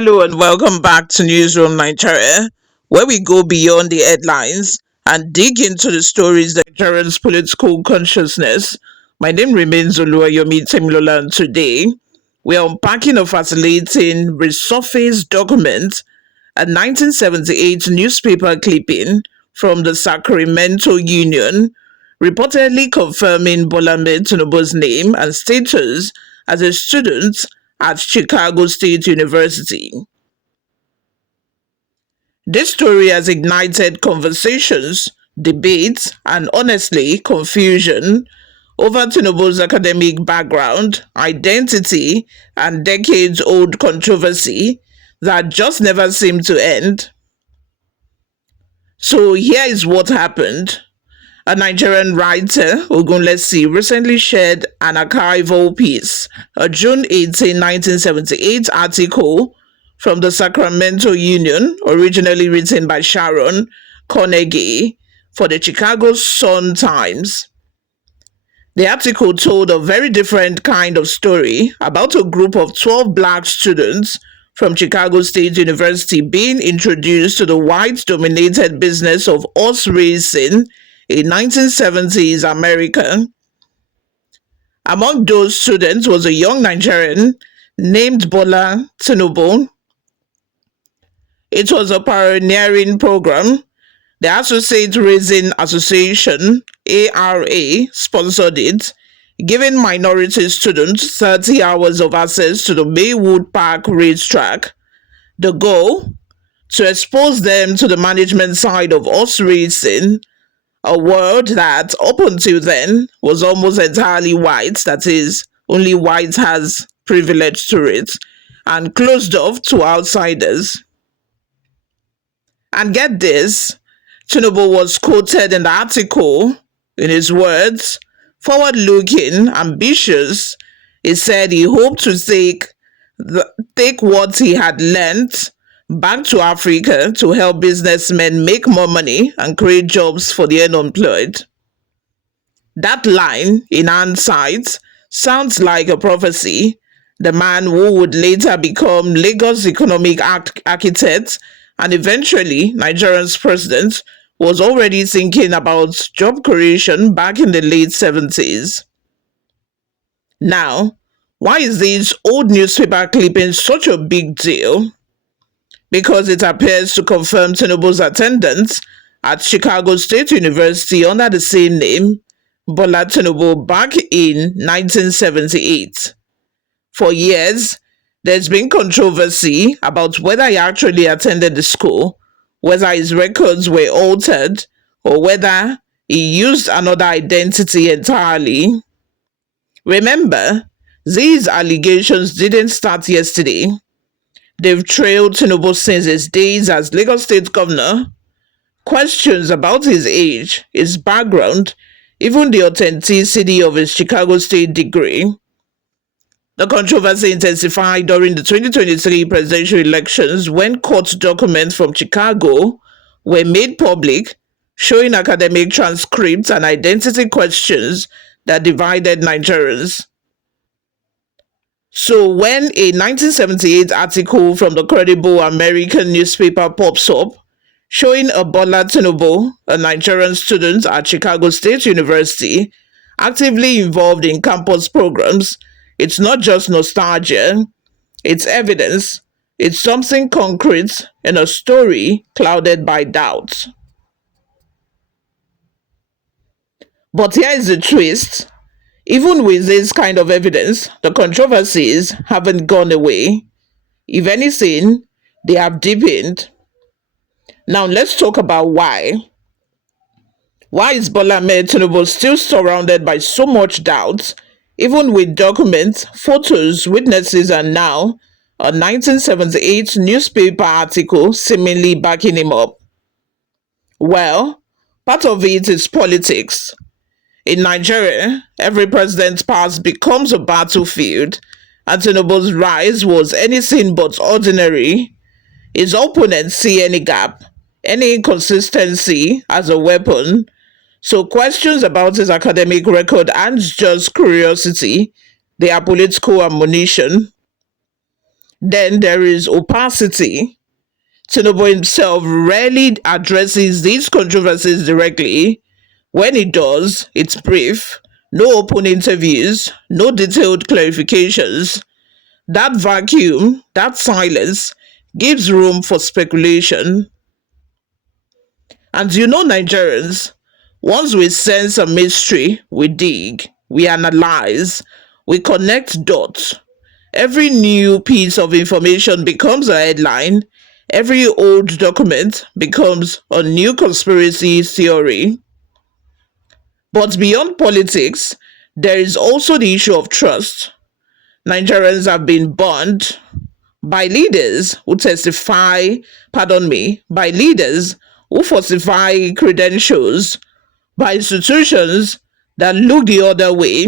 Hello and welcome back to Newsroom Nigeria, where we go beyond the headlines and dig into the stories that Nigerians' political consciousness. My name remains Oluwayomi Temilola, and today we are unpacking a fascinating resurfaced document, a 1978 newspaper clipping from the Sacramento Union, reportedly confirming Bola Ahmed Tinubu's name and status as a student at Chicago State University. This story has ignited conversations, debates, and honestly, confusion over Tinubu's academic background, identity, and decades old controversy that just never seemed to end. So, here is what happened. A Nigerian writer, Ogunlesi, recently shared an archival piece, a June 18, 1978 article from the Sacramento Union, originally written by Sharon Kornegay for the Chicago Sun-Times. The article told a very different kind of story about a group of 12 black students from Chicago State University being introduced to the white-dominated business of horse racing in 1970s America. Among those students was a young Nigerian named Bola Tinubu. It was a pioneering program. The Associate Racing Association, ARA, sponsored it, giving minority students 30 hours of access to the Maywood Park racetrack. The goal? To expose them to the management side of horse racing, a world that up until then was almost entirely white, that is, only white has privilege to it, and closed off to outsiders. And get this, Tinubu was quoted in the article in his words, forward looking, ambitious. He said he hoped to take what he had learnt back to Africa to help businessmen make more money and create jobs for the unemployed. That line, in hindsight, sounds like a prophecy. The man who would later become Lagos economic architect and eventually Nigeria's president was already thinking about job creation back in the late 70s. Now, why is this old newspaper clipping such a big deal? Because it appears to confirm Tinubu's attendance at Chicago State University under the same name, Bola Tinubu, back in 1978. For years, there's been controversy about whether he actually attended the school, whether his records were altered, or whether he used another identity entirely. Remember, these allegations didn't start yesterday. They've trailed Tinubu since his days as Lagos State Governor. Questions about his age, his background, even the authenticity of his Chicago State degree. The controversy intensified during the 2023 presidential elections when court documents from Chicago were made public, showing academic transcripts and identity questions that divided Nigerians. So when a 1978 article from the credible American newspaper pops up, showing a Bola Tinubu, a Nigerian student at Chicago State University, actively involved in campus programs, it's not just nostalgia, it's evidence, it's something concrete in a story clouded by doubt. But here is the twist. Even with this kind of evidence, the controversies haven't gone away. If anything, they have deepened. Now let's talk about why. Why is Bola Ahmed Tinubu still surrounded by so much doubt, even with documents, photos, witnesses, and now a 1978 newspaper article seemingly backing him up? Well, part of it is politics. In Nigeria, every president's past becomes a battlefield, and Tinubu's rise was anything but ordinary. His opponents see any gap, any inconsistency as a weapon. So questions about his academic record aren't just curiosity, they are political ammunition. Then there is opacity. Tinubu himself rarely addresses these controversies directly. When he does, it's brief, no open interviews, no detailed clarifications. That vacuum, that silence, gives room for speculation. And Nigerians, once we sense a mystery, we dig, we analyze, we connect dots. Every new piece of information becomes a headline. Every old document becomes a new conspiracy theory. But beyond politics, there is also the issue of trust. Nigerians have been burned by leaders who by leaders who falsify credentials, by institutions that look the other way.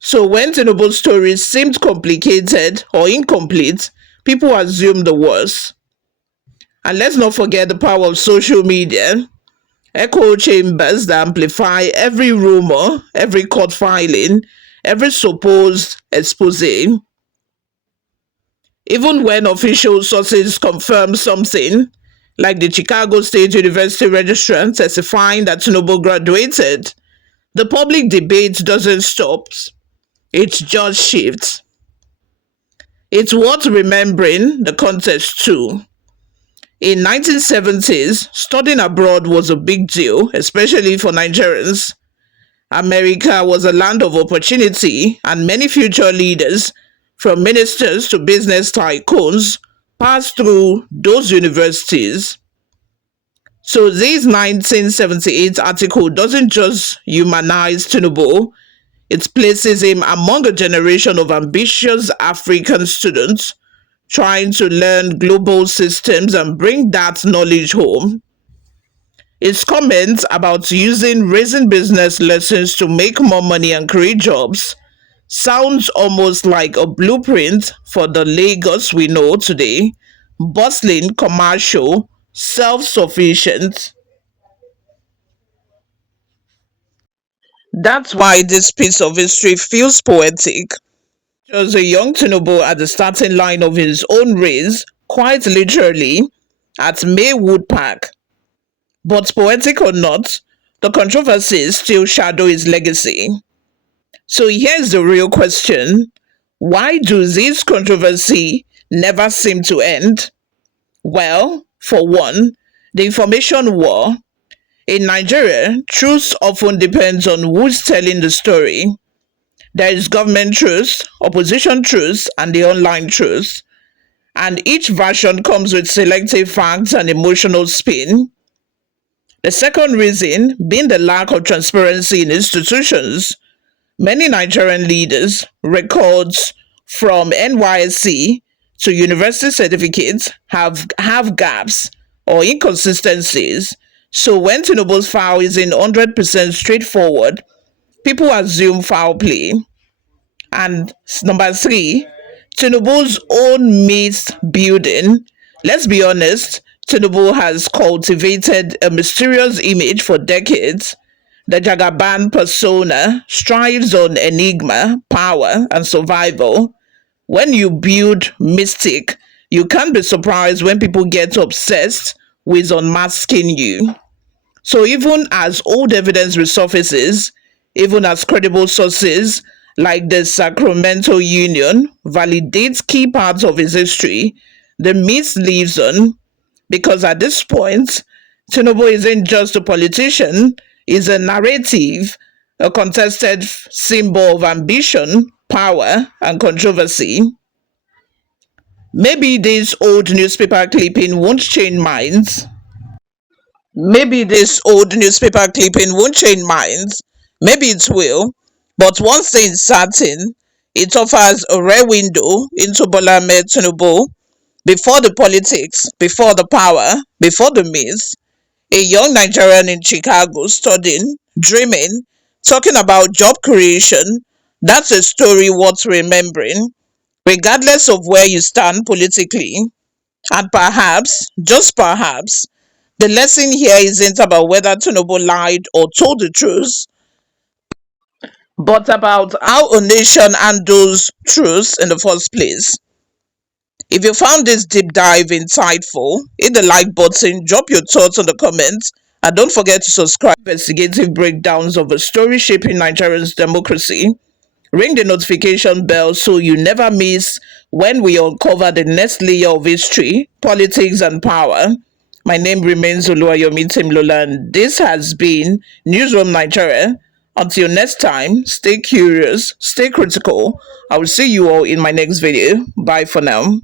So when Tinubu's stories seemed complicated or incomplete, people assumed the worst. And let's not forget the power of social media, echo chambers that amplify every rumor, every court filing, every supposed expose. Even when official sources confirm something, like the Chicago State University registrar testifying that Tinubu graduated, the public debate doesn't stop, it just shifts. It's worth remembering the context too. In 1970s, studying abroad was a big deal, especially for Nigerians. America was a land of opportunity, and many future leaders, from ministers to business tycoons, passed through those universities. So this 1978 article doesn't just humanize Tinubu, it places him among a generation of ambitious African students trying to learn global systems and bring that knowledge home. His comments about using raising business lessons to make more money and create jobs sounds almost like a blueprint for the Lagos we know today, bustling, commercial, self sufficient. That's why this piece of history feels poetic. Just a young Tinubu at the starting line of his own race, quite literally, at Maywood Park. But poetic or not, the controversies still shadow his legacy. So here's the real question: why do these controversy never seem to end? Well, for one, the information war. In Nigeria, truth often depends on who's telling the story. There is government truth, opposition truth, and the online truth. And each version comes with selective facts and emotional spin. The second reason being the lack of transparency in institutions. Many Nigerian leaders, records from NYSC to university certificates have gaps or inconsistencies. So when Tinubu's file isn't 100% straightforward, people assume foul play. And number three, Tinubu's own myth building. Let's be honest, Tinubu has cultivated a mysterious image for decades. The Jagaban persona strives on enigma, power, and survival. When you build mystic, you can't be surprised when people get obsessed with unmasking you. So even as old evidence resurfaces, even as credible sources like the Sacramento Union validate key parts of his history, the myth lives on because at this point, Tinubu isn't just a politician, he's a narrative, a contested symbol of ambition, power, and controversy. Maybe this old newspaper clipping won't change minds. Maybe this old newspaper clipping won't change minds. Maybe it will. But one thing is certain, it offers a rare window into Bola Ahmed Tinubu before the politics, before the power, before the myth. A young Nigerian in Chicago studying, dreaming, talking about job creation. That's a story worth remembering, regardless of where you stand politically. And perhaps, just perhaps, the lesson here isn't about whether Tinubu lied or told the truth, but about how a nation handles truth in the first place. If you found this deep dive insightful, hit the like button, drop your thoughts on the comments, and don't forget to subscribe. Investigative breakdowns of a story shaping Nigeria's democracy. Ring the notification bell so you never miss when we uncover the next layer of history, politics, and power. My name remains Oluwayomi Timlola, and this has been Newsroom Nigeria. Until next time, stay curious, stay critical. I will see you all in my next video. Bye for now.